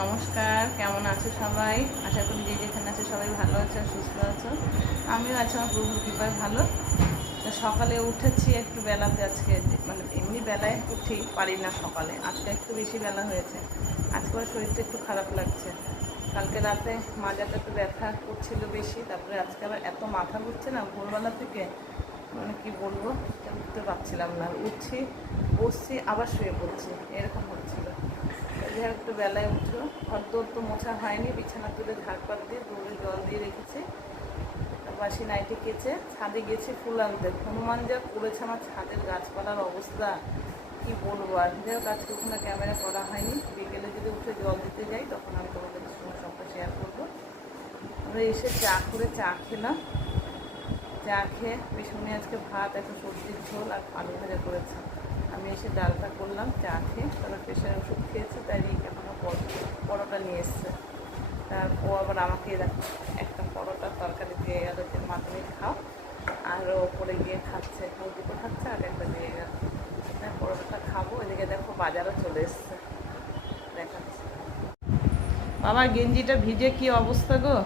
নমস্কার, কেমন আছো সবাই? আশা করি যে যেখানে আছে সবাই ভালো আছে আর সুস্থ আছো। আমিও আছি আমার প্রভুর কৃপায় ভালো। তো সকালে উঠেছি একটু বেলাতে আজকে, মানে এমনি বেলায় উঠি পারি না সকালে, আজকে একটু বেশি বেলা হয়েছে। আজকে আমার শরীরটা একটু খারাপ লাগছে। কালকে রাতে মাজাটা একটু ব্যথা করছিল বেশি, তারপরে আজকে আবার এত মাথা ঘুরছে না ভোরবেলা থেকে, মানে কি বলবো, উঠতে পারছিলাম না। উঠছি, বসছি, আবার শুয়ে পড়ছি, এরকম হচ্ছিল। যাই হোক, একটু বেলায় উঠলো, ঘর দৌড় তো মোছা হয়নি, বিছানা তুলে ঝাড়পাত দিয়ে দৌড়ে জল দিয়ে রেখেছি, বাসি নাইটি কেচে ছাদে গেছি ফুল আনতে। হনুমান যা করেছে আমার ছাদের গাছপালার অবস্থা, কি বলবো। আর যাই হোক, আজকে ওখানে ক্যামেরা করা হয়নি, বিকেলে যদি উঠে জল দিতে যাই তখন আমি তোমাদের সঙ্গে সবটা শেয়ার করবো। আমরা এসে চা করে চা খেলাম, চা খেয়ে পিছনে আজকে ভাত, একটা সবজির ঝোল আর আলু ভাজা করেছে। আমি এসে ডালটা করলাম চা খেয়ে, তারপর প্রেশার ওষুধ খেয়েছে, তাই এখনও পরোটা নিয়ে এসছে। তার ও আবার আমাকে একটা পরোটা তরকারি দিয়ে গেল যে মা তুমি খাও, আর ওপরে গিয়ে খাচ্ছে, ও দুটো খাচ্ছে আর একটা দিয়ে গেল। পরোটাটা খাবো। এদিকে দেখো বাজারও চলে এসছে, দেখাচ্ছে। বাবা গেঞ্জিটা ভিজে কি অবস্থা গো,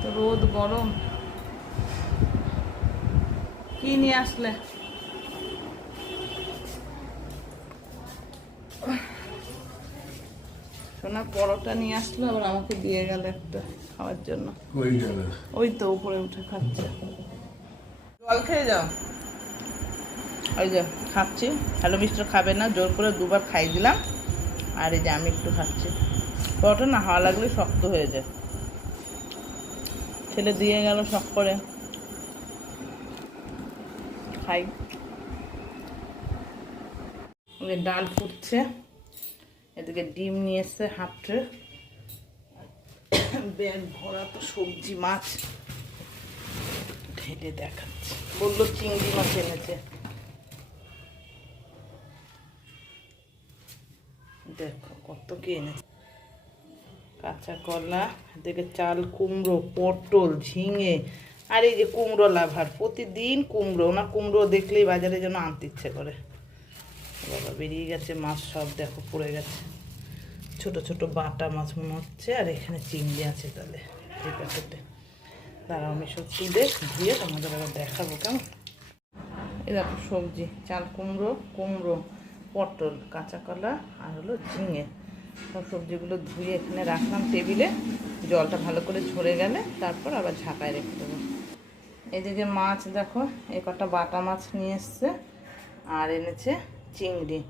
তো রোদ গরম। কি নিয়ে আসলে? সোনা পরোটা নিয়ে আসলো, আবার আমাকে দিয়ে গেল একটা খাওয়ার জন্য। ওই তো উপরে উঠে খাচ্ছে। জল খেয়ে যাও। ওই যে খাচ্ছি, হ্যালো মিস্টার খাবে না, জোর করে দুবার খাই দিলাম। আর এই যে আমি একটু খাচ্ছি। পরোটা না হাওয়া লাগলে শক্ত হয়ে যায়, ছেলে দিয়ে গেল শখ করে, খাই। ওই ডাল ফুটছে, এদিকে ডিম নিয়ে এসছে হাফ ট্রে, ব্যাগ ভরা তো সবজি মাছ ঢেলে দেখাচ্ছে। বললো চিংড়ি মাছ এনেছে, দেখো কত কি এনেছে। কাঁচা কলা, এদিকে চাল কুমড়ো, পটল, ঝিঙে, আর এই যে কুমড়ো লাভার, প্রতিদিন কুমড়ো, না কুমড়ো দেখলেই বাজারে যেন আনতে ইচ্ছে করে। বাবা বেরিয়ে গেছে মাছ সব, দেখো পড়ে গেছে। ছোট ছোট বাটা মাছ মনে হচ্ছে, আর এখানে চিংড়ি আছে তাহলে এই প্যাকেটে। দাঁড়াও আমি সব তুলে ধুয়ে তোমাদের আবার দেখাবো কেমন। এই দেখো সবজি, চাল কুমড়ো, কুমড়ো, পটল, কাঁচা কলা, আর হলো ঝিঙে। সব সবজিগুলো ধুয়ে এখানে রাখলাম টেবিলে, জলটা ভালো করে ঝরে গেলে তারপর আবার ঝাঁকায় রেখে দেবো। এদিকে মাছ দেখো, এই কটা বাটা মাছ নিয়ে এসছে, আর এনেছে চিংড়ি।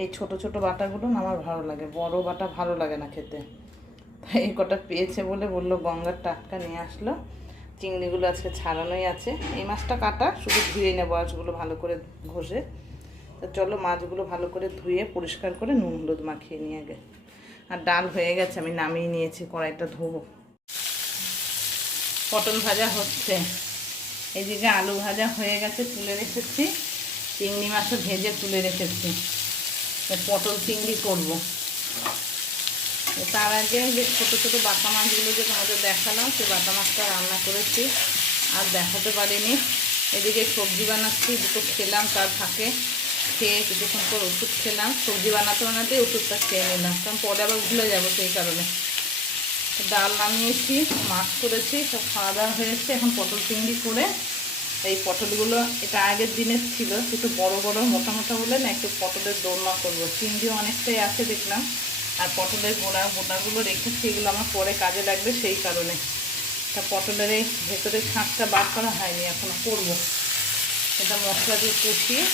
এই ছোট ছোট বাটাগুলো না আমার ভালো লাগে, বড় বাটা ভালো লাগে না খেতে, তাই এই কটা পেয়েছে বলে বললো গঙ্গার টাটকা নিয়ে আসলো। চিংড়িগুলো আজকে ছাড়ানোই আছে, এই মাছটা কাটা, শুধু ধুয়ে নেবো মাছগুলো ভালো করে ঘষে। তো চলো মাছগুলো ভালো করে ধুয়ে পরিষ্কার করে নুন হলুদ মাখিয়ে নিয়ে গে। আর ডাল হয়ে গেছে, আমি নামিয়ে নিয়েছি, কড়াইটা ধোবো। পটল ভাজা হচ্ছে, এদিকে আলু ভাজা হয়ে গেছে, তুলে রেখেছি। চিংড়ি মাছও ভেজে তুলে রেখেছি, পটল চিংড়ি করবো। তার আগে যে ছোটো ছোটো বাটা মাছগুলো যে তোমাদের দেখালাম, সেই বাটা মাছটা রান্না করেছি, আর দেখাতে পারিনি। এদিকে সবজি বানাচ্ছি, দুটো খেলাম, তার ফাঁকে খেয়ে কিছুক্ষণ পর ওষুধ খেলাম। সবজি বানাতে বানাতে ওষুধটা খেয়ে নিলাম, কারণ পরে আবার ভুলে যাবো, সেই কারণে। ডাল নামিয়েছি, মাছ করেছি, সব খাওয়া দাওয়া হয়েছে। এখন পটল চিংড়ি করে, এই পটলগুলো এটা আগের দিনের ছিল, একটু বড় বড় মোটা মোটা বলে না, একটু পটলের দোলমা করবো। চিংড়িও অনেকটাই আছে দেখলাম, আর পটলের গোটাগুলো রেখেছি, এগুলো আমার পরে কাজে লাগবে, সেই কারণে। তা পটলের এই ভেতরের শাঁসটা বার করা হয়নি, এখন করবো। এটা মশলা দিয়ে কষিয়ে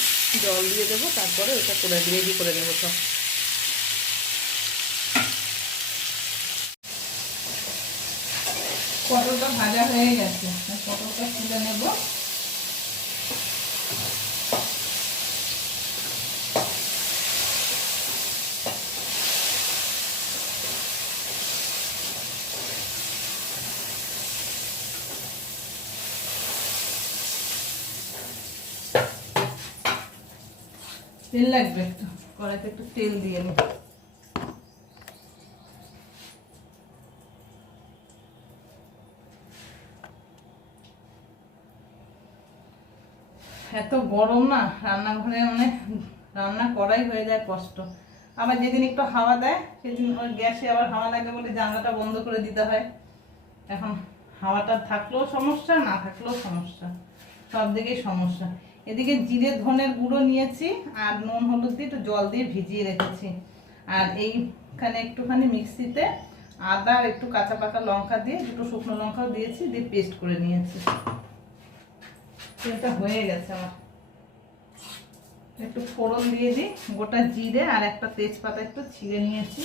জল দিয়ে দেবো, তারপরে ওটা করে রেডি করে নেবো সব। পটলটা ভাজা হয়ে গেছে, পটলটা তুলে নেব। তেল লাগবে একটু, কড়াইতে একটু তেল দিয়ে নিই। এত গরম না, রান্নাঘরে মানে রান্না করাই হয়ে যায় কষ্ট। আবার যেদিন একটু হাওয়া দেয় সেদিন ওই গ্যাসে আবার হাওয়া লাগে বলে জানলাটা বন্ধ করে দিতে হয়। এখন হাওয়াটা থাকলেও সমস্যা, না থাকলেও সমস্যা, সব দিকেই সমস্যা। এদিকে জিরে ধনের গুঁড়ো নিয়েছি আর নুন হলুদ দিয়ে একটু জল দিয়ে ভিজিয়ে রেখেছি। আর এইখানে একটুখানি মিক্সিতে আদা আর একটু কাঁচা পাকা লঙ্কা দিয়ে, দুটো শুকনো লঙ্কাও দিয়েছি, দিয়ে পেস্ট করে নিয়েছি। এটা হয়ে গেছে আমার। একটু ফোড়ন দিয়ে দিই, গোটা জিরে আর একটা তেজপাতা একটু ছিঁড়ে নিয়েছি।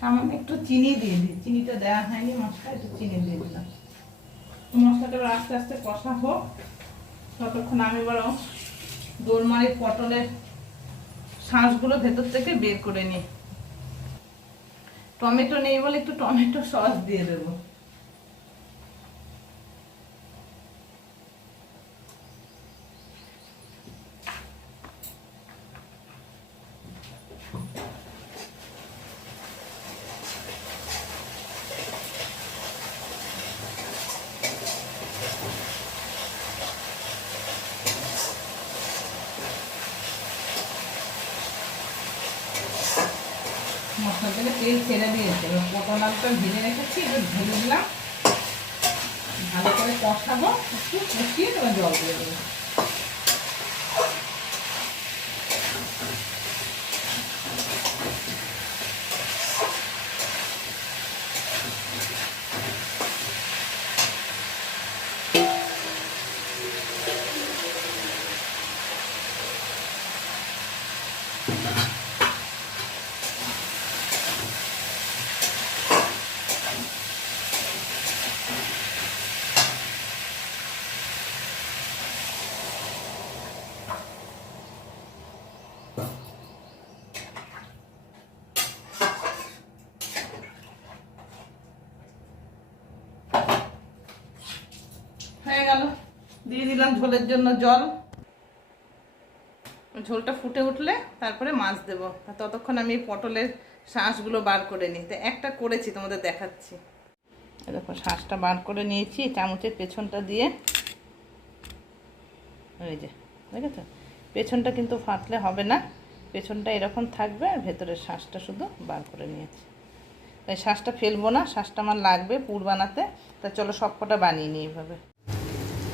সামান্য একটু চিনি দিয়ে দিই, চিনিটা দেওয়া হয়নি মশলা, একটু চিনি দিয়ে দিলাম। মশলাটা আস্তে আস্তে কষা হোক, ততক্ষণ আমি বরং দোরমারি পটলের শাঁসগুলো ভেতর থেকে বের করে নিই। টমেটো নেই বলে একটু টমেটো সস দিয়ে দেবো। মশলা থেকে তেল ছেড়ে দিয়েছে, এবার পটল আলুটা ভেজে রেখেছি, এবার ঢেলে দিলাম, ভালো করে কষাবো, একটু কষিয়ে এবার জল দিয়ে দেবো। হয়ে গেল, দিয়ে দিলাম ঝোলের জন্য জল। ঝোলটা ফুটে উঠলে তারপরে মাছ দেবো। ততক্ষণ আমি পটলের শাঁসগুলো বার করে নিই। তো একটা করেছি, তোমাদের দেখাচ্ছি। দেখো শাঁসটা বার করে নিয়েছি চামচের পেছনটা দিয়ে। ওই যে দেখেছো, পেছনটা কিন্তু ফাটলে হবে না, পেছনটা এরকম থাকবে, আর ভেতরের শাঁসটা শুধু বার করে নিয়েছি। তাই শাঁসটা ফেলবো না, শাঁসটা আমার লাগবে পুর বানাতে। তা চলো সবকটা বানিয়ে নিই এইভাবে।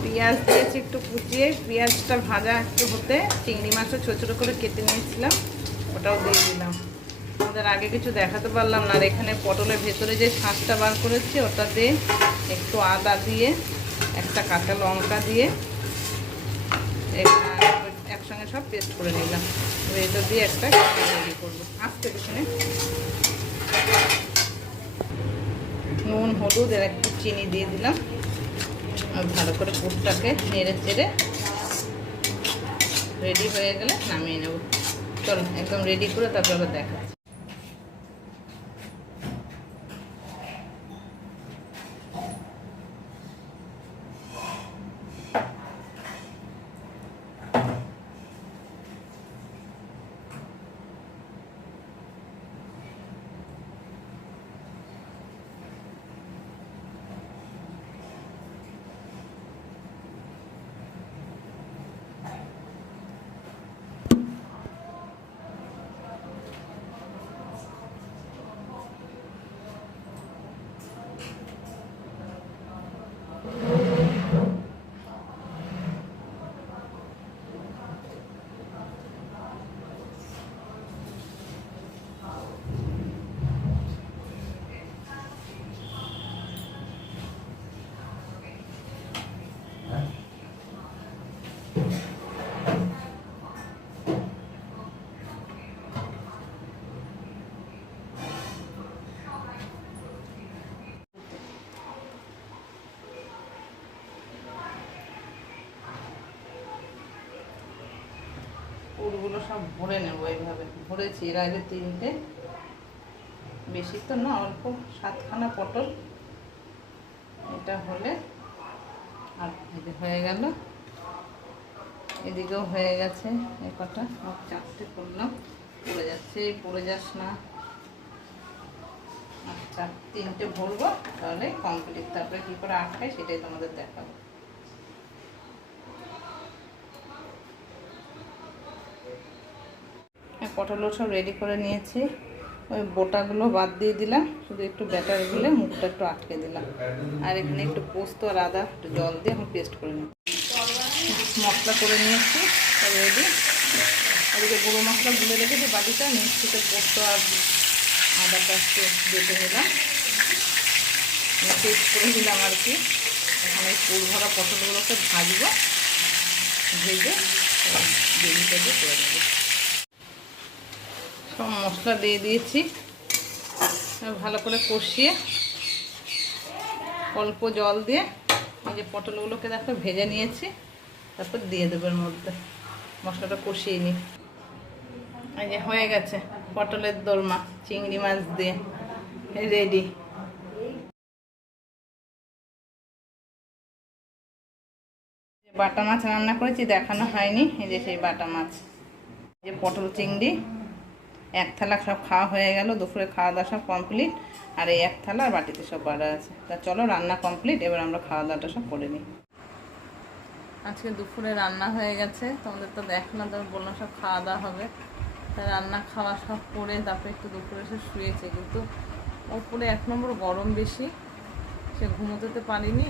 পেঁয়াজ দিয়েছি একটু কুচিয়ে, পেঁয়াজটা ভাজা একটু হতে চিংড়ি মাছও ছোটো ছোটো করে কেটে নিয়েছিলাম, ওটাও দিয়ে দিলাম। আমাদের আগে কিছু দেখাতে পারলাম না। আর এখানে পটলের ভেতরে যে শাঁসটা বার করেছি ওটা দিয়ে একটু আদা দিয়ে, একটা কাঁচা লঙ্কা দিয়ে একসঙ্গে সব পেস্ট করে নিলাম। এটা দিয়ে একটা রেডি করবো। আস্তে পিছনে নুন হলুদ আর একটু চিনি দিয়ে দিলাম, আর ভালো করে পুরটাকে নেড়ে চেড়ে রেডি হয়ে গেলে নামিয়ে নেব। চলো একদম রেডি করে তারপর আবার দেখা। পুরগুলো সব ভরে নেবো এইভাবে। ভরেছি এর আগে 3টে, বেশি তো না, অল্প 7খানা পটল। এটা হলে আর হয়ে গেল, এদিকেও হয়ে গেছে। এই কটা 4টে করলাম, পড়ে যাচ্ছে, পড়ে যাস না। আচ্ছা 3টে ভরবো, তাহলে কমপ্লিট। তারপরে কী করে আটকায় সেটাই তোমাদের দেখাবো। পটলও সব রেডি করে নিয়েছি। ওই বোটাগুলো বাদ দিয়ে দিলাম, শুধু একটু ব্যাটার গুলে মুখটা একটু আটকে দিলাম। আর এখানে একটু পোস্ত আর আদা একটু জল দিয়ে এখন পেস্ট করে নিই। মশলা করে নিয়েছি সব রেডি। ওদিকে গুঁড়ো মশলা গুলে রেখেছি বাটিটা, মিক্সিতে পোস্ত আর আদাটা একটু বেটে নিলাম, পেস্ট করে দিলাম আর কি। এখন এই পুর ভরা পটলগুলোকে ভাজবো, ভেজে বেরিয়ে দিয়ে করে নেবো। সব মশলা দিয়ে দিয়েছি, ভালো করে কষিয়ে অল্প জল দিয়ে এই যে পটলগুলোকে দেখো ভেজে নিয়েছি, তারপর দিয়ে দেবো এর মধ্যে। মশলাটা কষিয়ে নিই। এই যে হয়ে গেছে পটলের দোরমা চিংড়ি মাছ দিয়ে রেডি। বাটা মাছ রান্না করেছি, দেখানো হয়নি। এই যে সেই বাটা মাছ, এই যে পটল চিংড়ি। 1 থালা সব খাওয়া হয়ে গেল, দুপুরে খাওয়া দাওয়া সব কমপ্লিট। আর এই 1 থালা আর বাটিতে সব বাড়া আছে। তা চলো রান্না কমপ্লিট, এবার আমরা খাওয়া দাওয়াটা সব করে নিই। আজকে দুপুরে রান্না হয়ে গেছে, তোমাদের তো দেখলাম, তবে বললাম সব খাওয়া দাওয়া হবে। তা রান্না খাওয়া সব করে তারপরে একটু দুপুরে এসে শুয়েছে, কিন্তু ওপরে 1 নম্বর গরম বেশি, সে ঘুমোতে তো পারিনি।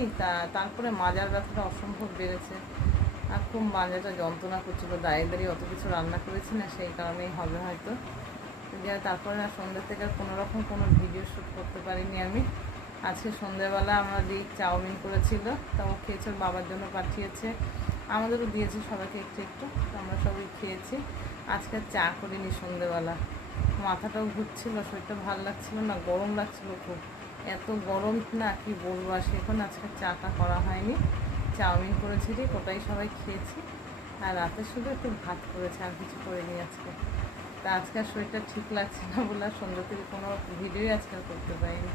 তারপরে মাজার ব্যথাটা অসম্ভব বেড়েছে, আর খুব মাজাটা যন্ত্রণা করছিলো। দাঁড়িয়ে অত কিছু রান্না করেছি না, সেই কারণেই হবে হয়তো। তারপরে আর সন্ধ্যে থেকে আর কোনোরকম কোনো ভিডিও শ্যুট করতে পারিনি আমি। আজকে সন্ধ্যেবেলা আমরা চাউমিন করেছিল, তা ও খেয়েছে, বাবার জন্য পাঠিয়েছে, আমাদেরও দিয়েছে সবাইকে একটু একটু, আমরা সবাই খেয়েছি। আজকে চা করিনি সন্ধ্যেবেলা, মাথাটাও ঘুরছিল, শরীরটা ভালো লাগছিল না, গরম লাগছিল খুব, এত গরম না কি বলবো। আর সেখন আজকে চাটা করা হয়নি, চাউমিন করেছি, ওটাই সবাই খেয়েছি। আর রাতে শুধু একটু ভাত করেছে, আর কিছু করিনি আজকে। তা আজকে শরীরটা ঠিক লাগছে না বলে সন্ধ্যা থেকে কোনো ভিডিওই আজকে করতে পারিনি।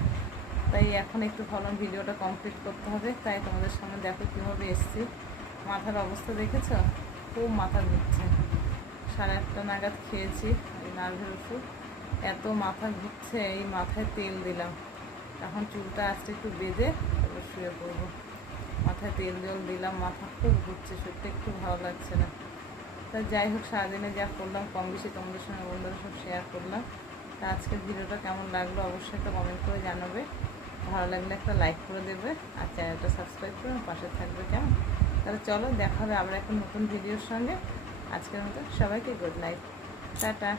তাই এখন একটু ভালো ভিডিওটা কমপ্লিট করতে হবে। তাই তোমাদের সামনে দেখো কীভাবে এসছি। মাথার অবস্থা দেখেছ, খুব মাথা ঘুরছে। 8:30 নাগাদ খেয়েছি এই নার্ভের ওষুধ, এত মাথা ঘুরছে। এই মাথায় তেল দিলাম, এখন চুলটা আজকে একটু বেঁধে তারপর শুয়ে পড়বো। মাথায় তেল জল দিলাম, মাথা খুব ঘুরছে, শরীরটা একটু ভালো লাগছে না। তা যাই হোক, সারাদিনে যা করলাম কম বেশি তোমাদের সঙ্গে বন্ধুরা সব শেয়ার করলাম। তা আজকের ভিডিওটা কেমন লাগলো অবশ্যই একটা কমেন্ট করে জানাবে, ভালো লাগলে একটা লাইক করে দেবে, আর চ্যানেলটা সাবস্ক্রাইব করে পাশে থাকবে, কেমন? তাহলে চলো দেখা হবে আবার একটা নতুন ভিডিওর সঙ্গে। আজকের মতো সবাইকে গুড নাইট, টাটা।